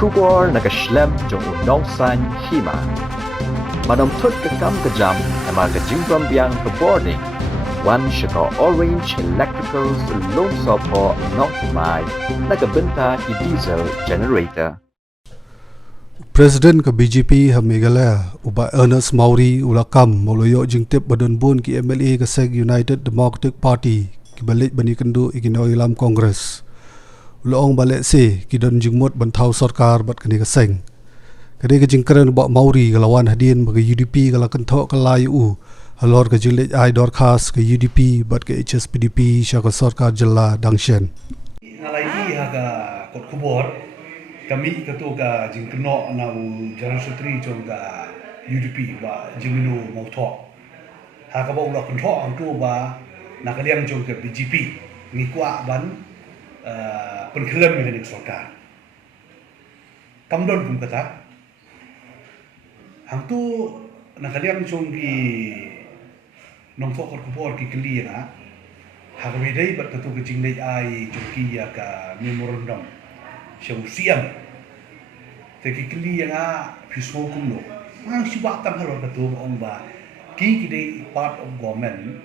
kubor nakaslem jong unong san hima. Manomtut kakam kajam emar kajingrom biang ke boarding. Wan shaka orange electrical lom sopo nok mai nakabenta ki diesel generator. Presiden ke BJP ha Meghalaya uba Ernest Maury ulakam moloyo jingtip badon bun ki MLA ke Seg United Democratic Party ki balik bani kendu ikino ilam Kongres. Ulang balik se ki don jingmut bantau sarkar bat kini ke Seng. Kade ke jingkeren ba Maury kalawan hadin bagi UDP kala kentok kalayu halor ke jilit ai dorkas ke UDP bat ke HSPDP syaka sarkar jela dangshen. Ngalai haga kot kubor kami ketua ka jingkeno na jalan sutri jonga UDP ba jinginu mau thok ha ka ba ulah kenthok ang tu ba na kaliang jonga BJP ngikwa ban penkelem dengan sarkar kamdon kum kata hang tu na kaliang jongi nong thok kot kubor ki keli na ha ka bedai bat ketua ka jinglei ai jongi ya ka memorandum siang teki keli yang pismo kumno mang sibat tam halor ketua ong ba ki kide part of government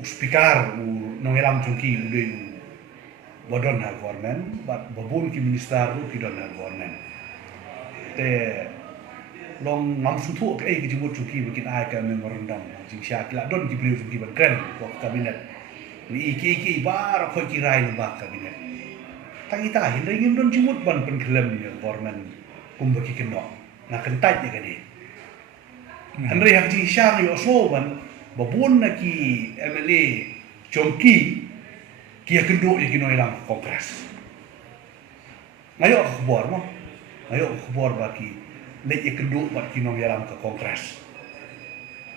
uspikar nongelam chungki ude bodon ha government but babun ki minister ki don ha government te long mam sutu ke ki jimut chungki bikin ai ka memorandum jing sya kila don ki beliau chungki ban kren ko kabinet ni ki bar ko ki rai ba kabinet tangi tahin ringin don jimut ban penkelem ya government kumbaki keno na kentai ya kadi andre hak ji syang yo so ban babun na ki MLA chongki ki kendo ya kino ilang kongres ngayo khobor mo ngayo khobor baki le ya kendo bat kino ilang ke kongres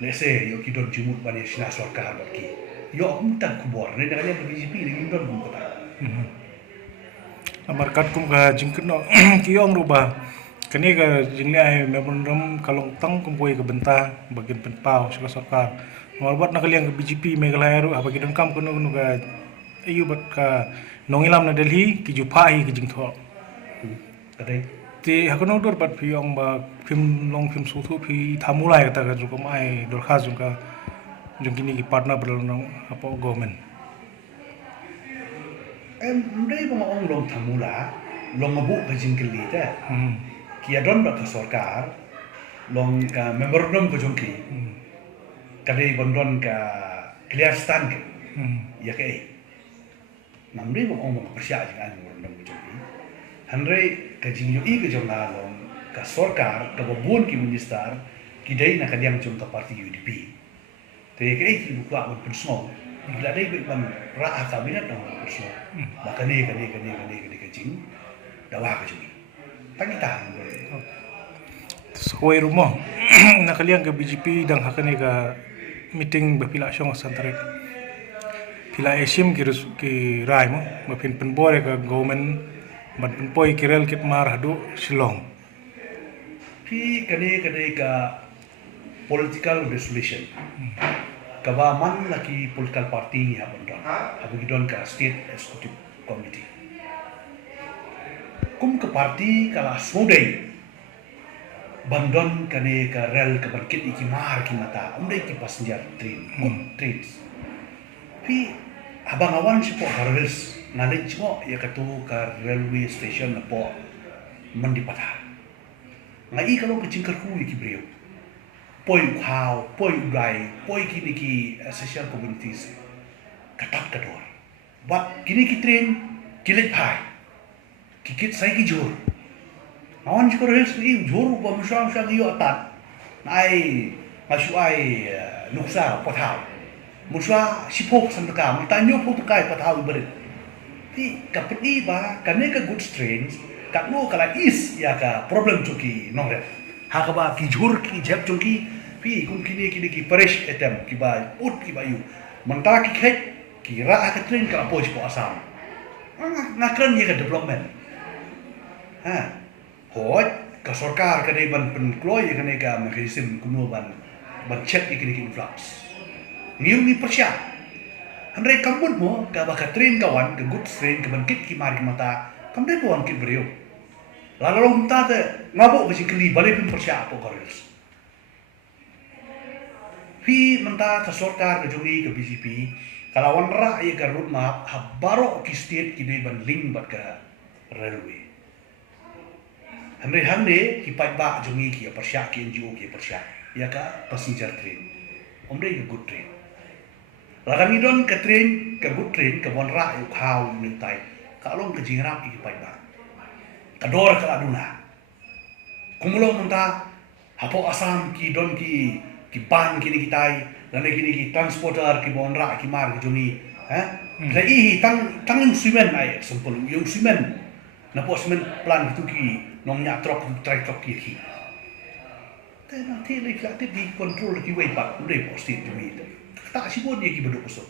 le se yo ki don jimut ban ya sina sarkar baki yo mutan khobor ne dengan yang BJP ringin don bum kota amarkat kum ka jingkeno kiong rubah kini ka jinglai memorandum kalong tang kum koi ka benta bagian penpau sila sarkar malbat nakaliang ka BJP Meghalaya ru bagi don kam kuno ka ayu bat ka nongilam na Delhi ki jupai ki jingtho kadai ti hakono dor bat piong ba film long film suthu phi thamulai kata ka jukom ai dor khas jung ka jung kini ki partner berlong apa government ndai ba ong long thamula long abu ka jingkeli ta kia don ba ka sarkar long ka memorandum ko jongki kadai bondon ka clear stand ya kai namri ba ong persya jang memorandum ko jongki hanre ka jingyo I ka jonga long ka sarkar ka babun ki minister ki dai na kadiang jong ka parti UDP te kai ki buka ban pensong bila dai ban ra kabinet na persong makani kani kajing dawa ka jing tangi tahan Sawai rumah nakaliang ke BJP dang hakane ka meeting bapila syong santarek pila esim ki rai mo bapin penbore ka government ban penpoi kirel kit mar hadu Shillong pi kani ka political resolution kaba man laki political party ha bondon habu gidon ka state executive committee kum ke parti kala smudai bandon kane ka rel ka bangkit iki mar ki mata umdai ki passenger train trains pi abang awan si po harus nalej mo ya katu ka railway station na po mandipata ngai kalau kecingkar ku iki brio poi khao poi udai poi kini ki social communities katat kador bat kini ki train kilit phai kikit sai ki jor awan jikor hels ni jor ba musang sang yo atat nai masu ai nuksa pathau muswa sipok santaka mutanyo putukai pathau berit ti kapeti ba kane ka good strains kakno kala is ya ka problem chuki nongre hakaba ki jor ki jab chuki pi kum kini ki paresh etem ki ba ut ki ba yu manta ki khet ki ra ka train ka pos po asam nakran ye ka development ha hoi ka sarkar ka dei ban penkloy ka ne ka mechanism kuno ban check ki influx niu ni persya andre kampun mo ka ba ka train kawan ka good train ka ban kit ki mar ki mata kamde ko an kit brio Lalu long tate ngabuk ke keli balik pun persiap Koreans. Fi mentah ke sorkar ke jungi ke BJP kalau wan rakyat ke roadmap habaro ki state ki deban link bat ke railway. Hande ki pai ba jungi ki persiap ki NGO ki persiap ya ka passenger train. Omre ke good train. Larang idon ke train ke good train ke wan rakyat kau mintai kalau ke jingrap ki pai ba. Kador ke aduna. Kumulo mentah hapo asam ki don ki ban kini kitai dan kini ki transporter ki bonra ki mar ki juni Lai tang yung simen ay sampul yung simen na po simen plan itu ki nong nya trok ki te na te le flat di control ki way pak udah po state juni tak sibon dia ki beduk so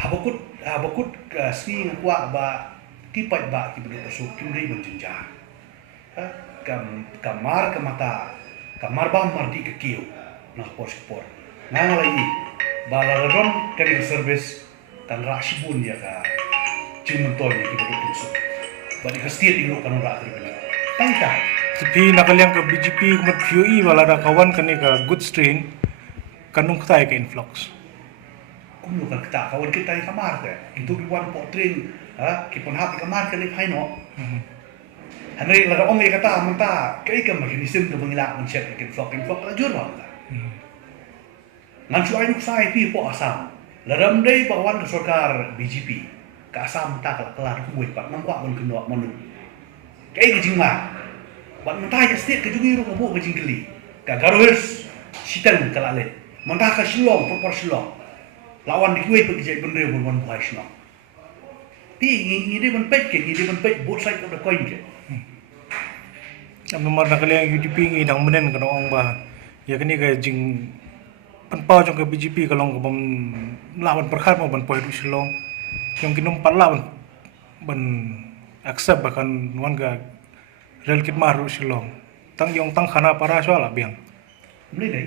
habakut ski ngwa ba tipai ba ki beduk so ki udah menjenjang kamar mata kamar bam mardi ke kiu nah por nang lagi balaradon kari service tan rasibun ya ka cimenton ya ki beduk so badi ka state ino kan ra tri bani tangka tapi nakaliang ke BJP kumat QE wala da kawan kani ka good strain kanung ktai ka influx kumlo kan kita kawan kita yang kamar ke itu biwan po train ki penhap kamar ke ni paino Henry lara ong kata menta kai ka mechanism to mangila on check ke influx ajur ba ngan su ayu sai pi po asam laram dei pawan sarkar BJP ka asam ta kala kala ku pak nang kwa mon keno monu kai ke jingma ban menta ya state ke jungi ru ko ke jingkeli ka garoes sitan kala le menta ka silong propor silong lawan di kuai pergi jadi benda pun buat no. Tapi ini pun pek both side of the coin ke. Am nomor nakaliang UDP ngi dang menen kana ong ba. Ya kani ka jing penpau jong ke BJP kalong ka bam lawan perkhat mo ban poi du silong. Yung kinum lawan ban accept bahkan wan ga rel kit maru silong. Tang khana para soal biang. Beli deh.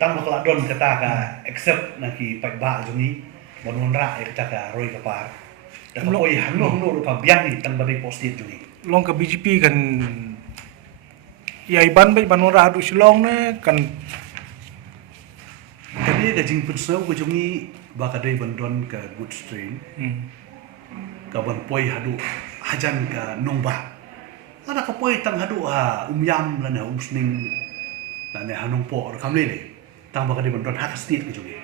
Tang bakal don kata ka accept naki pai ba juni bonon ra kata ka roi ka par. Dan poi hangno ka biang ni tang badai postit juni. Long ke BJP kan ya iban bai banon ra du silong ne kan Jadi dajing pensau ke juni bakadai bandon ka good strain. Ka ban poi hadu hajan ka nongba. Ada ka poi tang hadu ha umyam lana umsning lana hanong po kamle le. Tang bakadai bandon hak state ke juni.